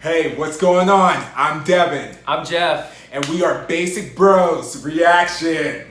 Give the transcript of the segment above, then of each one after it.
Hey, what's going on? I'm Devin. I'm Jeff. And we are Basic Bros Reaction.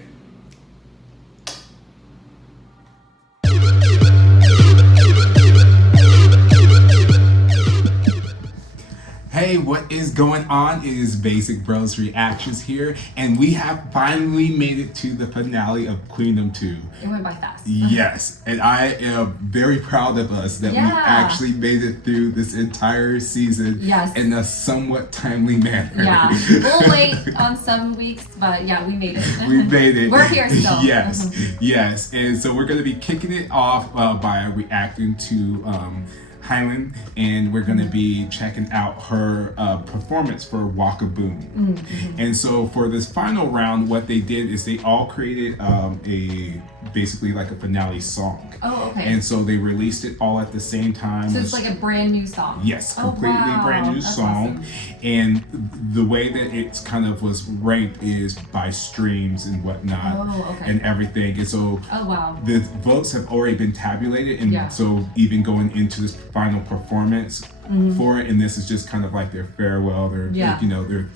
Hey, what is going on? It is Basic Bros Reactions here, and we have finally made it to the finale of Queendom 2. It went by fast. Yes, and I am very proud of us that we actually made it through this entire season in a somewhat timely manner. Yeah, a little late on some weeks, but yeah, we made it. We made it. We're here still. Yes, yes, and so we're going to be kicking it off by reacting to HYOLYN, and we're going to be checking out her performance for Waka Boom. And so for this final round, what they did is they all created basically like a finale song. Oh, okay. And so they released it all at the same time. So it's like a brand new song. Yes, completely brand new song. Awesome. And the way that it's kind of was ranked is by streams and whatnot and everything. And so the votes have already been tabulated, and so even going into this final performance for it, and this is just kind of like their farewell, their like, their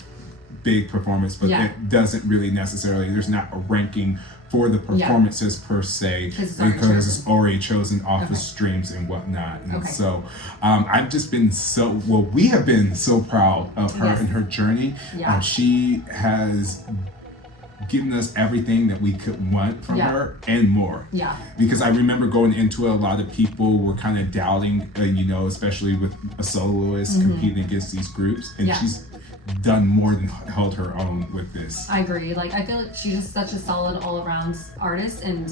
big performance, but it doesn't really necessarily, there's not a ranking for the performances per se, because it's already chosen off of streams and whatnot. And so I've just been we have been so proud of her and her journey. She has given us everything that we could want from her and more. Because I remember going into it, a lot of people were kind of doubting, especially with a soloist competing against these groups, and she's done more than held her own with this. I agree. Like, I feel like she's just such a solid all-around artist, and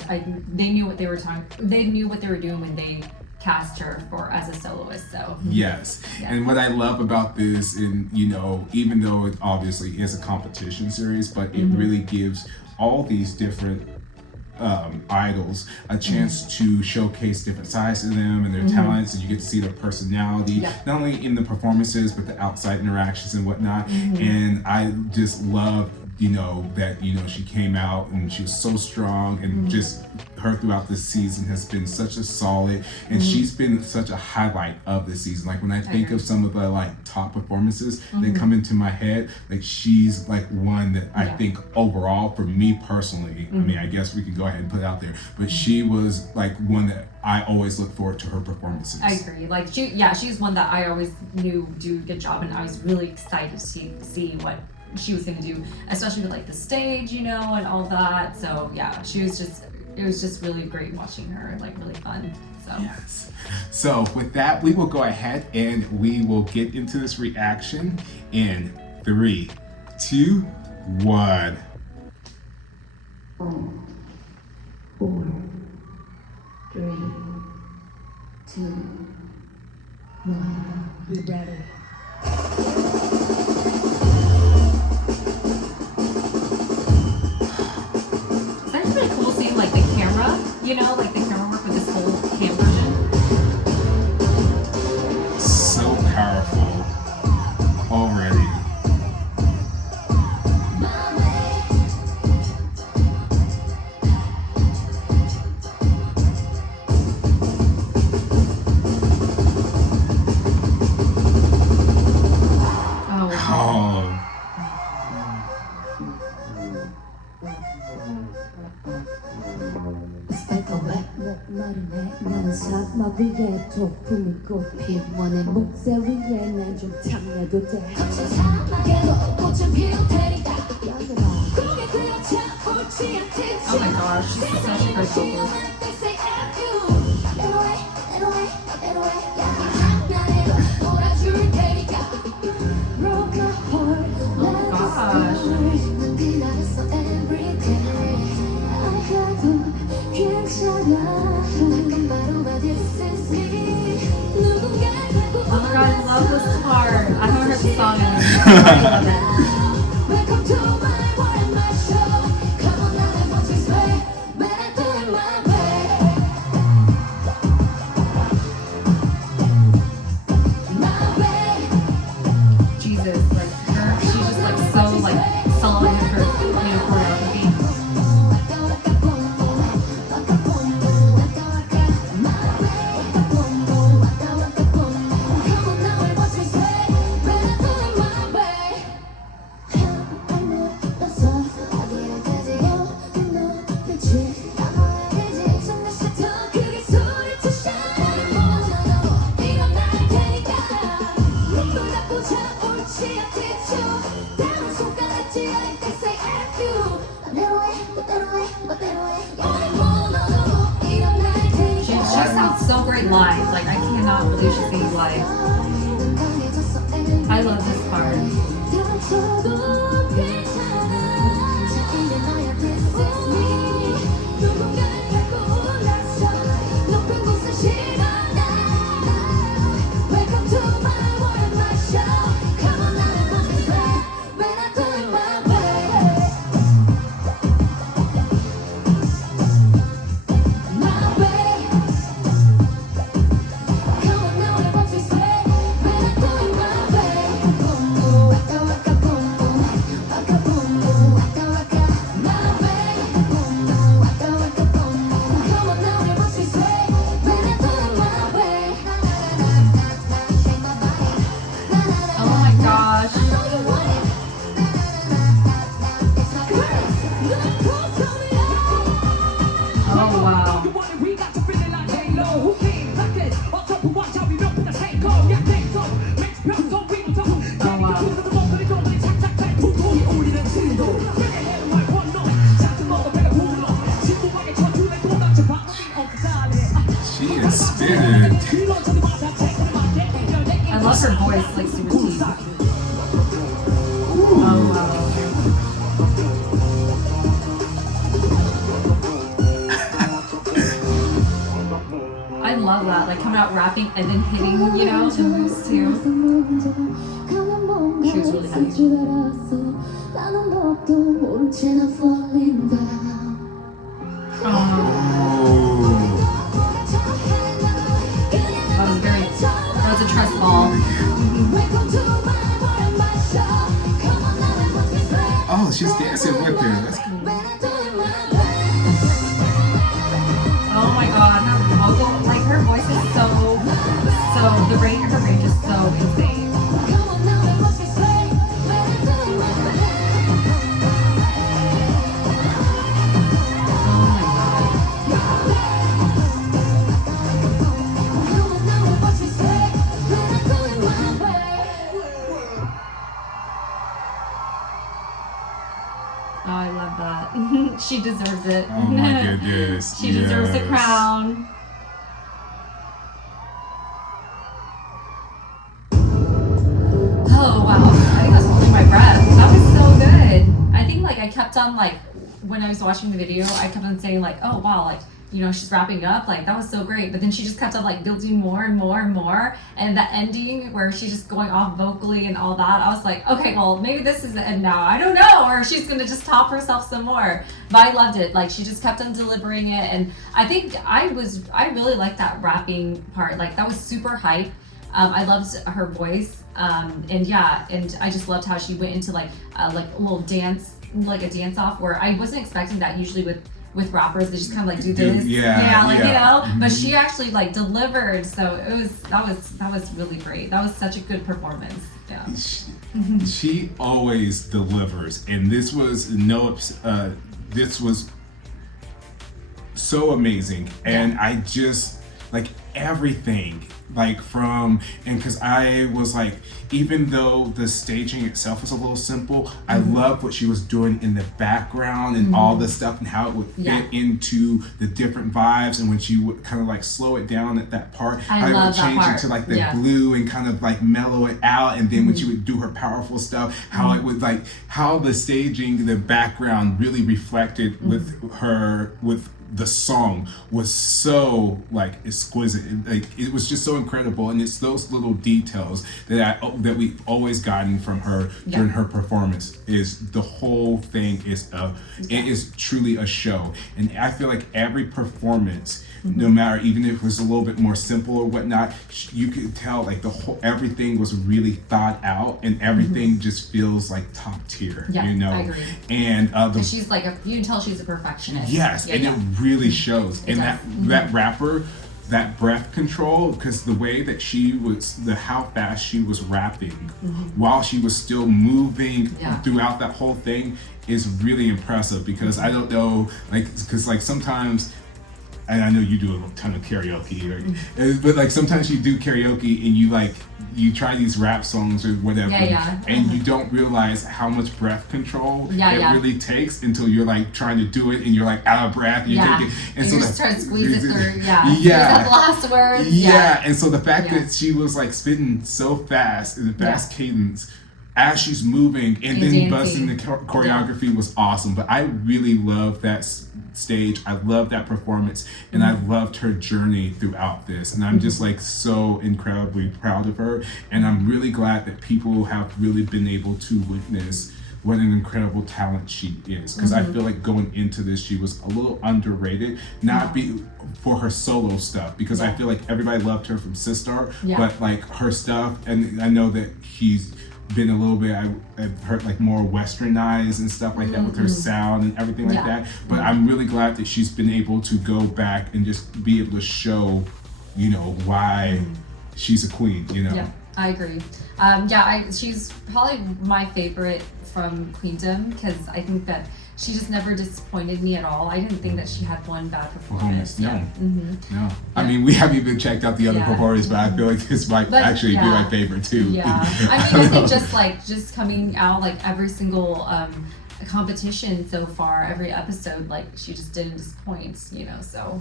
they knew what they were doing when they cast her as a soloist. So yes. And what I love about this, and even though it obviously is a competition series, but it really gives all these different idols a chance to showcase different sides of them and their talents, and you get to see their personality, not only in the performances but the outside interactions and whatnot. And I just love that she came out and she was so strong, and just her throughout this season has been such a solid, and she's been such a highlight of this season. Like, when I think of some of the top performances that come into my head, like, she's like one that I think overall, for me personally, I mean, I guess we can go ahead and put it out there, but she was like one that I always look forward to her performances. I agree. Like, she's one that I always knew do a good job, and I was really excited to see what she was going to do, especially with like the stage, and all that. So yeah, it was just really great watching her, like really fun. So yes. So with that, we will go ahead and we will get into this reaction in 3, 2, 1. 5, 4, 3, 2, 1. Be ready. Like the camera work with this whole cam version. So powerful already. 사막 위에 폭풍이 꽃핀 원의 목재 위에 난 좀 참여도 돼 사막에도 꽃은 피울 테니까 고개 그려쳐 울지 않듯이 Oh my gosh, she's such a great vocalist. I love this part. I haven't heard the song in I love it. Jesus, like she's just like so like solid in her choreography. She sounds so great live. Like I cannot believe she's singing live. I love this part. I love her voice, like super deep. Oh wow. I love that, like coming out rapping and then hitting, you know, the moves too. She was really nice. That was very, that was a trust ball. Oh, she's dancing with her. That's cool. Oh my god, her vocal, like her voice is so the range, her range is so insane. Oh, I love that. She deserves it. Oh my goodness. She deserves the crown. Oh wow. I think I was holding my breath. That was so good. I think like I kept on like when I was watching the video, I kept on saying like, oh wow, like, you know, she's wrapping up, like that was so great. But then she just kept on like building more and more and more. And the ending where she's just going off vocally and all that, I was like, okay, well maybe this is the end now. I don't know, or she's gonna just top herself some more. But I loved it. Like she just kept on delivering it, and I think I really liked that rapping part. Like that was super hype. I loved her voice, and yeah, and I just loved how she went into like a little dance, like a dance off where I wasn't expecting that usually with rappers. They just kind of like do this, you know. Mm-hmm. But she actually like delivered, so that was really great. That was such a good performance. Yeah. She always delivers, and this was so amazing, and I just like everything. Like because I was like, even though the staging itself was a little simple, I loved what she was doing in the background and all the stuff and how it would fit into the different vibes, and when she would kind of like slow it down at that part, how it would change into like the blue and kind of like mellow it out, and then when she would do her powerful stuff, how it would like how the staging, the background really reflected with the song was so like exquisite. It was just so incredible, and it's those little details that we've always gotten from her during her performance. Is the whole thing is it is truly a show, and I feel like every performance, no matter even if it was a little bit more simple or whatnot, you could tell like everything was really thought out, and everything just feels like top tier. You know, I agree. And she's like you can tell she's a perfectionist. Yes, and it really shows. And that rapper, that breath control, because the way that how fast she was rapping while she was still moving throughout that whole thing is really impressive. Because I don't know, like, because like sometimes and I know you do a ton of karaoke, but like sometimes you do karaoke and you try these rap songs or whatever, and you don't realize how much breath control it really takes until you're like trying to do it and you're like out of breath. And you're taking, and so just try to squeeze it through. The last words. And so the fact that she was like spitting so fast in the fast cadence as she's moving and then dancing. Busting the choreography was awesome. But I really love that stage. I love that performance, and I loved her journey throughout this. And I'm just like so incredibly proud of her. And I'm really glad that people have really been able to witness what an incredible talent she is. Because I feel like going into this, she was a little underrated, for her solo stuff, because I feel like everybody loved her from Sistar, but like her stuff, and I know that she's been a little bit, I've heard like more westernized and stuff like that with her sound and everything like that. But I'm really glad that she's been able to go back and just be able to show, why she's a queen, Yeah, I agree. She's probably my favorite from Queendom, because I think that she just never disappointed me at all. I didn't think that she had one bad performance. No. I mean, we haven't even checked out the other performers, but I feel like this might actually be my favorite too. I think just coming out like every single competition so far, every episode, like she just didn't disappoint, so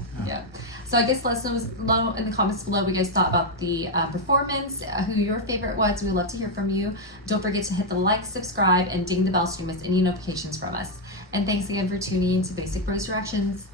So I guess let us know in the comments below what you guys thought about the performance, who your favorite was. We'd love to hear from you. Don't forget to hit the like, subscribe, and ding the bell so you miss any notifications from us. And thanks again for tuning in to Basic Bros Reactions.